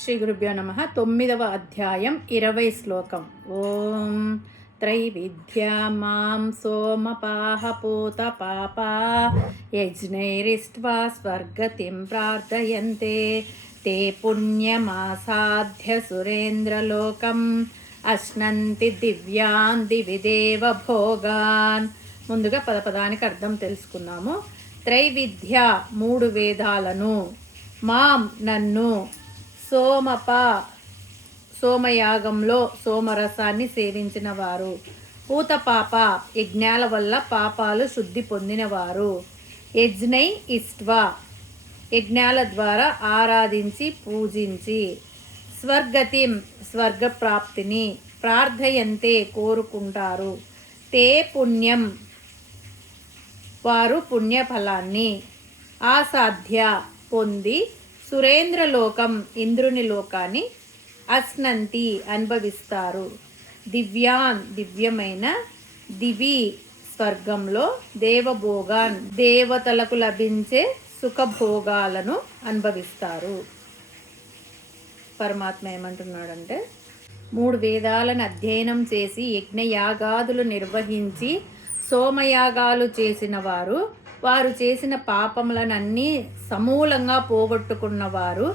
శ్రీ గురుభ్యో నమ. 9వ అధ్యాయం 20 శ్లోకం. ఓం త్రైవిద్యా మాం సోమపాహ పూత పాపా యజ్ఞైరిష్ట్వా స్వర్గతిం ప్రార్థయంతే తే పుణ్యమాసాధ్య సురేంద్రలోకం అశ్నంతి దివ్యాన్ దివిదేవ భోగాన్. ముందుగా పదపదానికి అర్థం తెలుసుకుందాము. త్రైవిద్య 3 వేదాలను, మాం నన్ను, సోమప సోమయాగంలో సోమరసాన్ని సేవించిన వారు, పూతపాప యజ్ఞాల వల్ల పాపాలు శుద్ధి పొందినవారు, యజ్ఞై ఇష్ట్వా యజ్ఞాల ద్వారా ఆరాధించి పూజించి, స్వర్గతిం స్వర్గప్రాప్తిని ప్రార్థయంతే కోరుకుంటారు, తే పుణ్యం వారు పుణ్యఫలాన్ని, ఆసాధ్య పొంది, సురేంద్రలోకం ఇంద్రుని లోకాన్ని, అశ్నంతి అనుభవిస్తారు, దివ్యాన్ దివ్యమైన, దివి స్వర్గంలో, దేవభోగాన్ దేవతలకు లభించే సుఖభోగాలను అనుభవిస్తారు. పరమాత్మ ఏమంటున్నాడంటే, 3 వేదాలను అధ్యయనం చేసి యజ్ఞయాగాదులు నిర్వహించి సోమయాగాలు చేసిన వారు చేసిన పాపములనన్నీ సమూలంగా పోగొట్టుకున్నవారు,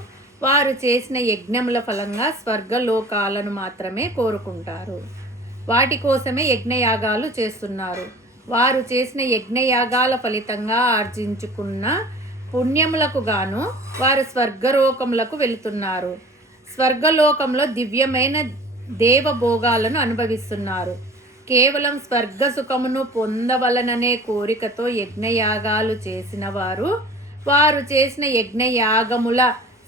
వారు చేసిన యజ్ఞముల ఫలంగా స్వర్గలోకాలను మాత్రమే కోరుకుంటారు. వాటి కోసమే యజ్ఞయాగాలు చేస్తున్నారు. వారు చేసిన యజ్ఞయాగాల ఫలితంగా ఆర్జించుకున్న పుణ్యములకు గాను వారు స్వర్గలోకములకు వెళుతున్నారు. స్వర్గలోకంలో దివ్యమైన దేవభోగాలను అనుభవిస్తున్నారు. కేవలం స్వర్గ సుఖమును పొందవలననే కోరికతో యజ్ఞయాగాలు చేసిన వారు చేసిన యజ్ఞయాగముల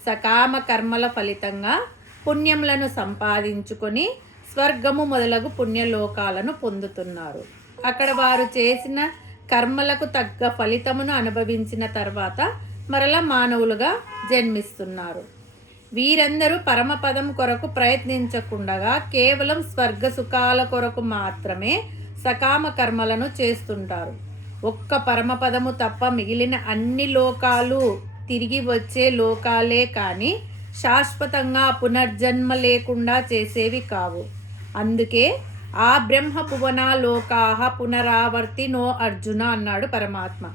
సకామ కర్మల ఫలితంగా పుణ్యములను సంపాదించుకొని స్వర్గము మొదలగు పుణ్యలోకాలను పొందుతున్నారు. అక్కడ వారు చేసిన కర్మలకు తగ్గ ఫలితమును అనుభవించిన తర్వాత మరలా మానవులుగా జన్మిస్తున్నారు. వీరందరూ పరమపదం కొరకు ప్రయత్నించకుండగా కేవలం స్వర్గ సుఖాల కొరకు మాత్రమే సకామ కర్మలను చేస్తుంటారు. ఒక్క పరమపదము తప్ప మిగిలిన అన్ని లోకాలు తిరిగి వచ్చే లోకాలే కానీ శాశ్వతంగా పునర్జన్మ లేకుండా చేసేవి కావు. అందుకే ఆ బ్రహ్మ భువనా లోకాహ పునరావర్తి నో అర్జున అన్నాడు పరమాత్మ.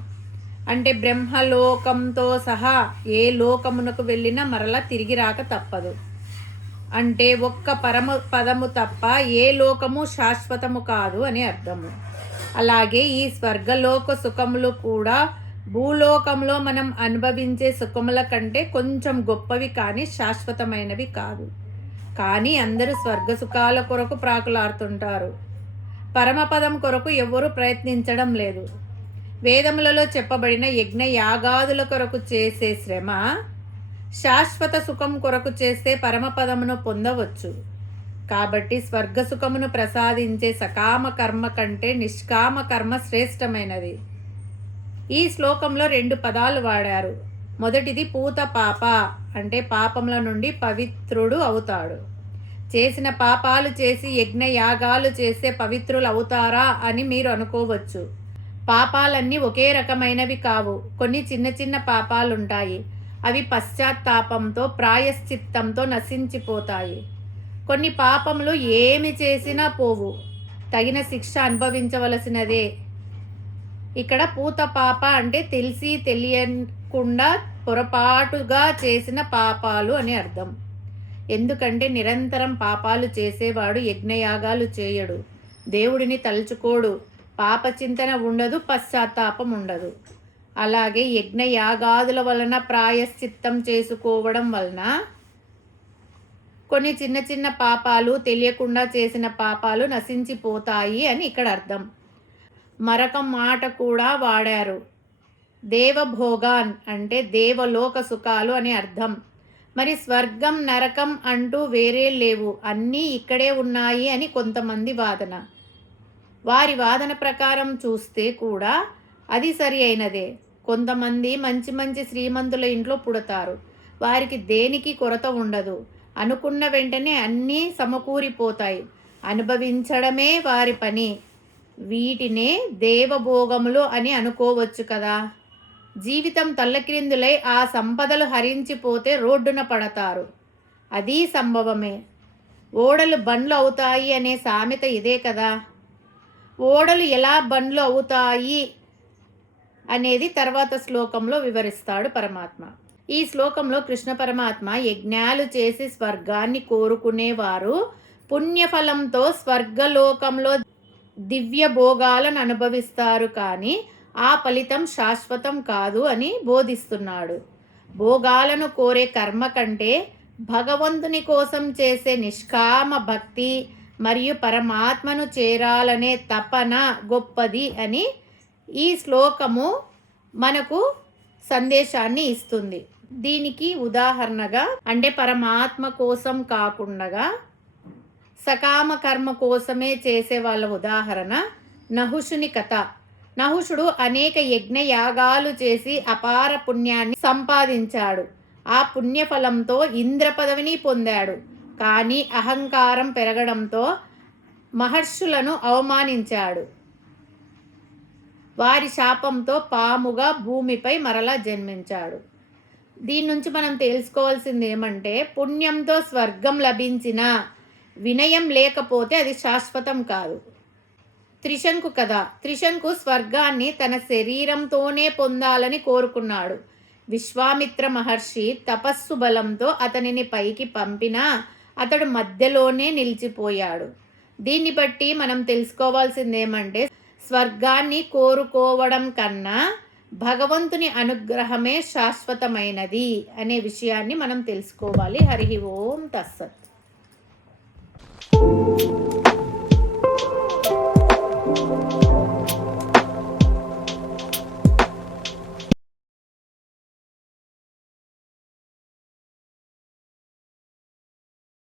అంటే బ్రహ్మలోకంతో సహా ఏ లోకమునకు వెళ్ళినా మరలా తిరిగి రాక తప్పదు. అంటే ఒక్క పరమ పదము తప్ప ఏ లోకము శాశ్వతము కాదు అని అర్థము. అలాగే ఈ స్వర్గలోక సుఖములు కూడా భూలోకంలో మనం అనుభవించే సుఖముల కంటే కొంచెం గొప్పవి కానీ శాశ్వతమైనవి కాదు. కానీ అందరూ స్వర్గ సుఖాల కొరకు ప్రాకులాడుతుంటారు. పరమపదం కొరకు ఎవరూ ప్రయత్నించడం లేదు. వేదములలో చెప్పబడిన యజ్ఞ యాగాదుల కొరకు చేసే శ్రమ శాశ్వత సుఖం కొరకు చేస్తే పరమపదమును పొందవచ్చు. కాబట్టి స్వర్గ సుఖమును ప్రసాదించే సకామ కర్మ కంటే నిష్కామ కర్మ శ్రేష్టమైనది. ఈ శ్లోకంలో 2 పదాలు వాడారు. మొదటిది పూత పాప, అంటే పాపముల నుండి పవిత్రుడు అవుతాడు. చేసిన పాపాలు చేసి యజ్ఞ యాగాలు చేస్తే పవిత్రులు అవుతారా అని మీరు అనుకోవచ్చు. పాపాలన్నీ ఒకే రకమైనవి కావు. కొన్ని చిన్న చిన్న పాపాలుంటాయి. అవి పశ్చాత్తాపంతో ప్రాయశ్చిత్తంతో నశించిపోతాయి. కొన్ని పాపములు ఏమి చేసినా పోవు, తగిన శిక్ష అనుభవించవలసినదే. ఇక్కడ పూత పాప అంటే తెలిసి తెలియకుండా పొరపాటుగా చేసిన పాపాలు అని అర్థం. ఎందుకంటే నిరంతరం పాపాలు చేసేవాడు యజ్ఞయాగాలు చేయడు, దేవుడిని తలుచుకోడు, పాపచింతన ఉండదు, పశ్చాత్తాపం ఉండదు. అలాగే యజ్ఞయాగాదుల వలన ప్రాయశ్చిత్తం చేసుకోవడం వలన కొన్ని చిన్న చిన్న పాపాలు, తెలియకుండా చేసిన పాపాలు నశించిపోతాయి అని ఇక్కడ అర్థం. మరొక మాట కూడా వాడారు, దేవభోగాన్ అంటే దేవలోక సుఖాలు అని అర్థం. మరి స్వర్గం నరకం అంటూ వేరే లేవు, అన్నీ ఇక్కడే ఉన్నాయి అని కొంతమంది వాదన. వారి వాదన ప్రకారం చూస్తే కూడా అది సరి అయినదే. కొంతమంది మంచి మంచి శ్రీమంతుల ఇంట్లో పుడతారు. వారికి దేనికి కొరత ఉండదు. అనుకున్న వెంటనే అన్నీ సమకూరిపోతాయి. అనుభవించడమే వారి పని. వీటినే దేవభోగములు అని అనుకోవచ్చు కదా. జీవితం తల్లక్రిందులై ఆ సంపదలు హరించిపోతే రోడ్డున పడతారు. అది సంభవమే. ఓడలు బండ్లు అవుతాయి అనే సామెత ఇదే కదా. ఓడలు ఎలా బండ్లు అవుతాయి అనేది తర్వాత శ్లోకంలో వివరిస్తాడు పరమాత్మ. ఈ శ్లోకంలో కృష్ణ పరమాత్మ యజ్ఞాలు చేసి స్వర్గాన్ని కోరుకునేవారు పుణ్యఫలంతో స్వర్గలోకంలో దివ్య భోగాలను అనుభవిస్తారు, కానీ ఆ ఫలితం శాశ్వతం కాదు అని బోధిస్తున్నాడు. భోగాలను కోరే కర్మ కంటే భగవంతుని కోసం చేసే నిష్కామ భక్తి మరియు పరమాత్మను చేరాలనే తపన గొప్పది అని ఈ శ్లోకము మనకు సందేశాన్ని ఇస్తుంది. దీనికి ఉదాహరణగా అంటే పరమాత్మ కోసం కాకుండా సకామ కర్మ కోసమే చేసే వాళ్ళ ఉదాహరణ నహుషుని కథ. నహుషుడు అనేక యజ్ఞయాగాలు చేసి అపార పుణ్యాన్ని సంపాదించాడు. ఆ పుణ్యఫలంతో ఇంద్ర పదవిని పొందాడు. కానీ అహంకారం పెరగడంతో మహర్షులను అవమానించాడు. వారి శాపంతో పాముగా భూమిపై మరలా జన్మించాడు. దీని నుంచి మనం తెలుసుకోవాల్సింది ఏమంటే, పుణ్యంతో స్వర్గం లభించిన వినయం లేకపోతే అది శాశ్వతం కాదు. త్రిశంకు కథ. త్రిశంకు స్వర్గాన్ని తన శరీరంతోనే పొందాలని కోరుకున్నాడు. విశ్వామిత్ర మహర్షి తపస్సు బలంతో అతనిని పైకి పంపినా అతడు మధ్యలోనే నిలిచిపోయాడు. దీన్ని బట్టి మనం తెలుసుకోవాల్సింది ఏమంటే, స్వర్గాన్ని కోరుకోవడం కన్నా భగవంతుని అనుగ్రహమే శాశ్వతమైనది అనే విషయాన్ని మనం తెలుసుకోవాలి. హరి ఓం తస్సత్.